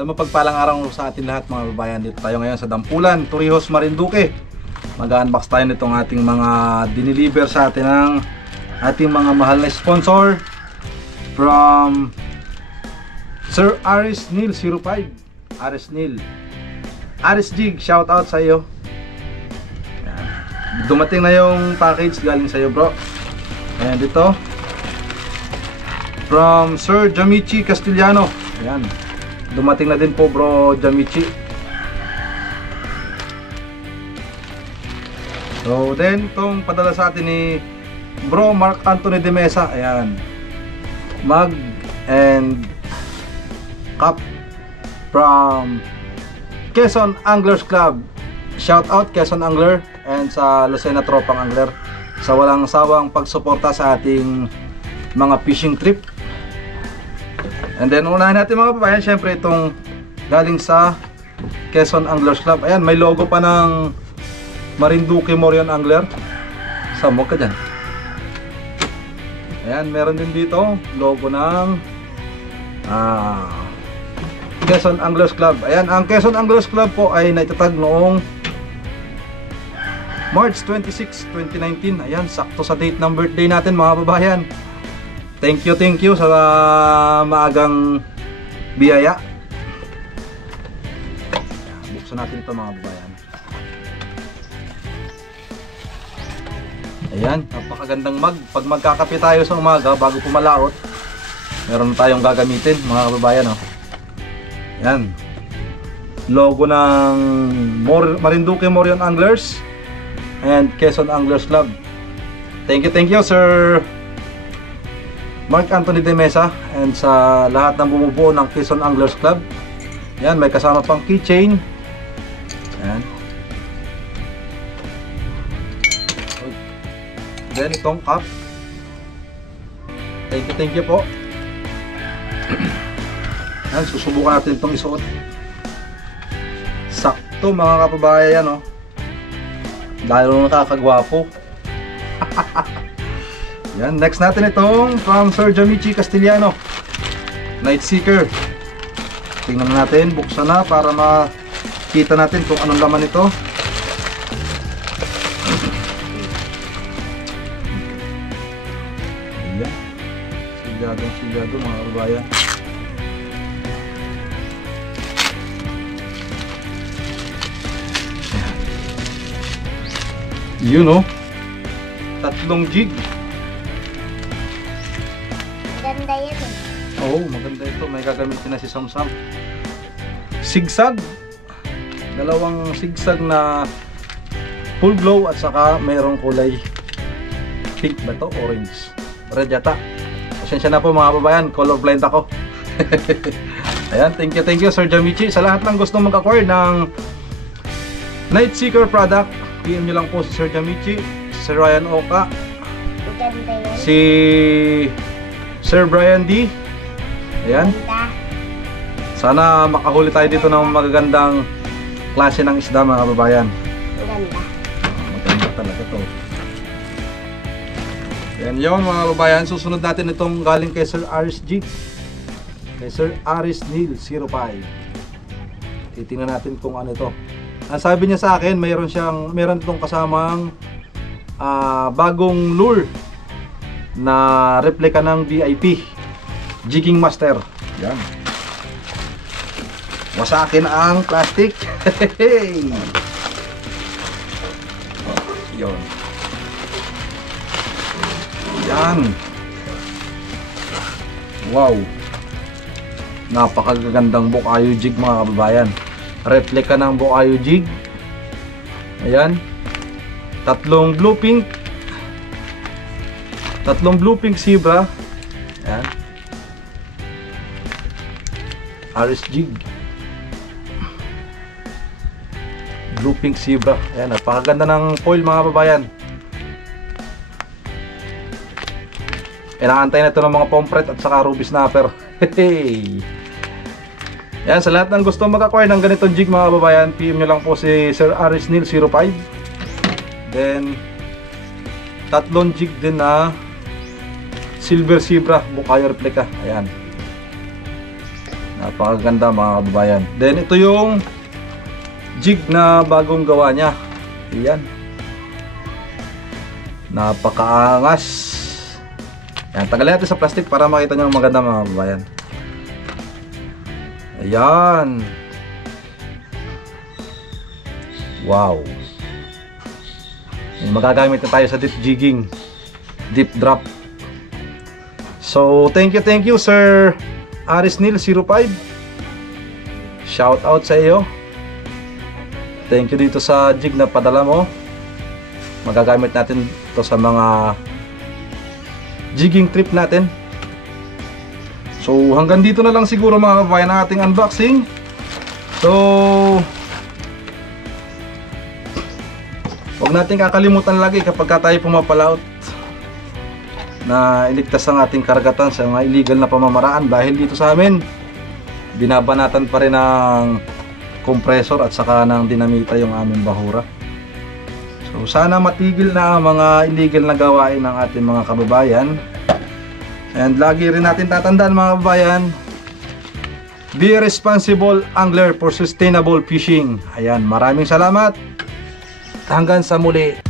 Sa mapagpalang araw sa atin lahat mga babayan, dito tayo ngayon sa Dampulan, Torrijos, Marinduque. Mag-unbox tayo nitong ating mga diniliver sa atin ng ating mga mahal na sponsor from Sir Aris Neil 05. Aris Neil, Aris Jig, shout out sa iyo. Dumating na yung package galing sa iyo, bro. Ayan, dito from Sir Jamichi Castellano. Ayan, dumating na din po, bro Jamichi. So then itong padala sa atin ni bro Mark Anthony de Mesa. Ayan, mug and cup from Quezon Anglers Club. Shout out Quezon Angler and sa Lucena Tropang Angler sa walang sawang pagsuporta sa ating mga fishing trip. And then unahin natin mga kababayan, syempre itong galing sa Quezon Anglers Club. Ayan, may logo pa ng Marinduque Morion Angler. Samok ka dyan. Ayan, meron din dito logo ng Quezon Anglers Club. Ayan, ang Quezon Anglers Club po ay naitatag noong March 26, 2019. Ayan, sakto sa date ng birthday natin mga kababayan. Thank you sa maagang biyaya. Buksan natin ito mga kababayan. Ayan, napakagandang mug. Pag magkakape tayo sa umaga bago pumalaot, meron tayong gagamitin mga kababayan, oh. Ayan, logo ng Marinduque Morion Anglers and Quezon Anglers Club. Thank you Sir Mark Anthony de Mesa and sa lahat ng bumubuo ng Quezon Anglers Club. Ayan, may kasama pang keychain. Ayan. Then itong cup. Thank you po. Ayan, susubukan natin itong isuot. Sakto mga kababayan, no? Lalo nakakagwapo. Yan, next natin itong from Sir Jamichi Castellano, Night Seeker. Tingnan natin, buksan na para makita natin kung anong laman ito. Ayan, silyado mga kababayan. Yun, oh, 3 jig. Maganda yun, eh. Oo, maganda ito. May gagamitin na si Samsam. Sigsag. 2 sigsag na full glow at saka mayroong kulay pink ba to? Orange. Red yata. Pasensya na po mga kababayan, colorblind ako. Ayan, thank you Sir Jamichi. Sa lahat ng gustong mag-acquire ng Night Seeker product, PM nyo lang po si Sir Jamichi, si Ryan Oka, Maganda yun. si Sir Brian D. Ayan. Maganda. Sana makahuli tayo dito ng magagandang klase ng isda mga kababayan. Maganda. Maganda talaga to. Ayan yun mga kababayan. Susunod natin itong galing kay Sir Aris Jig, kay Sir Aris Neil 05. Titingnan natin kung ano ito. Ang sabi niya sa akin, meron itong kasamang bagong lure na replika ng VIP Jigging Master. Yan. Wasakin ang plastic. Yun. Yan. Wow. Napakagandang Bukayo jig mga kababayan. Replika ng Bukayo jig. Ayan. 3 blue pink. 3 blue pink zebra. Ayan. Aris jig. Blue pink zebra. Ayan, napakaganda ng foil mga kababayan. Inaantay na ito ng mga pomfret at saka ruby snapper. Hey. Yan, sa lahat ng gusto mag-acquire ng ganitong jig mga kababayan, PM nyo lang po si Sir Aris Neil 05. Then 3 jig din na silver zebra Bukayo replica. Ayan. Napakaganda mga kababayan. Then ito yung jig na bagong gawa niya. Ayan. Napakaangas. Ayan, tagalin natin sa plastic para makita nyo maganda mga kababayan. Ayan. Wow. Magagamit na tayo sa deep jigging, deep drop. So thank you Sir Aris Neil 05. Shout out sa iyo. Thank you dito sa jig na padala mo. Magagamit natin ito sa mga jigging trip natin. So hanggang dito na lang siguro mga kabayan ang ating unboxing. So huwag natin kakalimutan lagi kapag tayo pumapalaot na iligtas ang ating karagatan sa mga illegal na pamamaraan, dahil dito sa amin binabanatan pa rin ng compressor at saka ng dinamita yung aming bahura. So sana matigil na ang mga illegal na gawain ng ating mga kababayan. And lagi rin natin tatandaan mga kababayan, be a responsible angler for sustainable fishing. Ayan, maraming salamat. Hanggang sa muli.